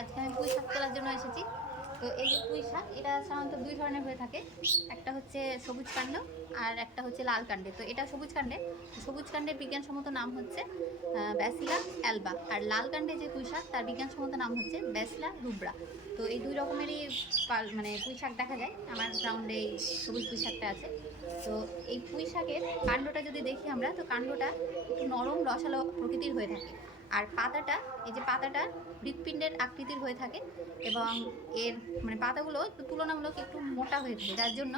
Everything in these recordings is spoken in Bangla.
আজকে আমি পুঁই শাক তোলার জন্য এসেছি। তো এই যে পুঁই শাক, এটা সাধারণত দুই ধরনের হয়ে থাকে। একটা হচ্ছে সবুজ কাণ্ড আর একটা হচ্ছে লাল কাণ্ডে। তো এটা সবুজ কাণ্ডে। সবুজ কাণ্ডের বিজ্ঞানসম্মত নাম হচ্ছে ব্যাসিলা অ্যালবা, আর লাল কাণ্ডে যে পুঁই শাক তার বিজ্ঞানসম্মত নাম হচ্ছে ব্যাসিলা রুব্রা। তো এই দুই রকমেরই মানে পুঁই শাক দেখা যায়। আমার গ্রাউন্ডে এই সবুজ পুঁই শাকটা আছে। তো এই পুঁই শাকের কাণ্ডটা যদি দেখি আমরা, তো কাণ্ডটা একটু নরম রসালো প্রকৃতির হয়ে থাকে। আর পাতাটা, এই যে পাতাটা হৃৎপিণ্ডের আকৃতির হয়ে থাকে, এবং এর মানে পাতাগুলো একটু তুলনামূলক একটু মোটা হয়ে থাকে, যার জন্য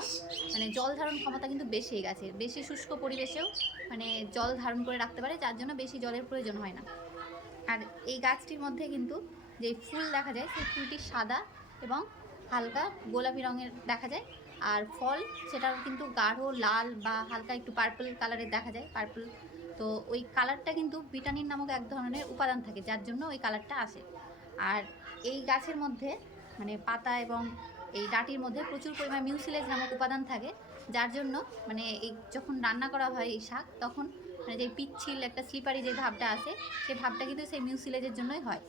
মানে জল ধারণ ক্ষমতা কিন্তু বেশি এই গাছের। বেশি শুষ্ক পরিবেশেও মানে জল ধারণ করে রাখতে পারে, যার জন্য বেশি জলের প্রয়োজন হয় না। আর এই গাছটির মধ্যে কিন্তু যে ফুল দেখা যায়, সেই ফুলটি সাদা এবং হালকা গোলাপি রঙের দেখা যায়। আর ফল সেটাও কিন্তু গাঢ় লাল বা হালকা একটু পার্পল কালারের দেখা যায়, পার্পল। তো ওই কালারটা কিন্তু ভিটামিন নামক এক ধরনের উপাদান থাকে, যার জন্য ওই কালারটা আসে। আর এই গাছের মধ্যে মানে পাতা এবং এই ডাঁটির মধ্যে প্রচুর পরিমাণ মিউসিলেজ নামক উপাদান থাকে, যার জন্য মানে এই যখন রান্না করা হয় এই শাক, তখন মানে যে পিচ্ছিল একটা স্লিপারি যে ভাবটা আসে, সেই ভাবটা কিন্তু সেই মিউসিলেজের জন্যই হয়।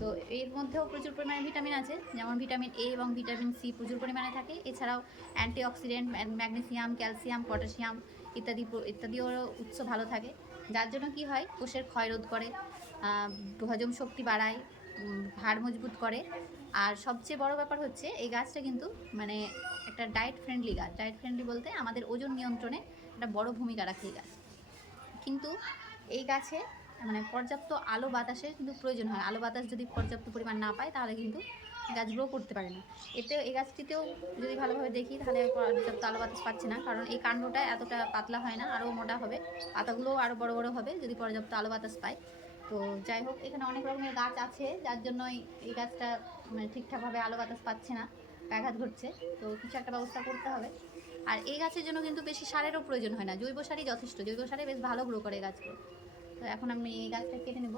তো এর মধ্যেও প্রচুর পরিমাণে ভিটামিন আছে, যেমন ভিটামিন এ এবং ভিটামিন সি প্রচুর পরিমাণে থাকে। এছাড়াও অ্যান্টিঅক্সিডেন্ট, ম্যাগনেসিয়াম, ক্যালসিয়াম, পটাশিয়াম ইত্যাদিও উৎস ভালো থাকে, যার জন্য কি হয়, কোষের ক্ষয় রোধ করে, হজম শক্তি বাড়ায়, হাড় মজবুত করে। আর সবচেয়ে বড় ব্যাপার হচ্ছে এই গাছটা কিন্তু মানে একটা ডায়েট ফ্রেন্ডলি গাছ। ডায়েট ফ্রেন্ডলি বলতে আমাদের ওজন নিয়ন্ত্রণে একটা বড় ভূমিকা রাখে এই গাছ। কিন্তু এই গাছে মানে পর্যাপ্ত আলো বাতাসের কিন্তু প্রয়োজন হয়। আলো বাতাস যদি পর্যাপ্ত পরিমাণ না পায়, তাহলে কিন্তু গাছ গ্রো করতে পারে না। এতেও এই গাছটিতেও যদি ভালোভাবে দেখি, তাহলে পর্যাপ্ত আলো বাতাস পাচ্ছে না, কারণ এই কাণ্ডটা এতটা পাতলা হয় না, আরও মোটা হবে, পাতাগুলোও আরও বড় বড় হবে যদি পর্যাপ্ত আলো বাতাস পায়। তো যাই হোক, এখানে অনেক রকমের গাছ আছে, যার জন্যই এই গাছটা মানে ঠিকঠাকভাবে আলো বাতাস পাচ্ছে না, ব্যাঘাত ঘটছে। তো কিছু একটা ব্যবস্থা করতে হবে। আর এই গাছের জন্য কিন্তু বেশি সারেরও প্রয়োজন হয় না, জৈব সারই যথেষ্ট। জৈব সারে বেশ ভালো গ্রো করে গাছগুলো। তো এখন আমি এই গাছটা কেটে নেব।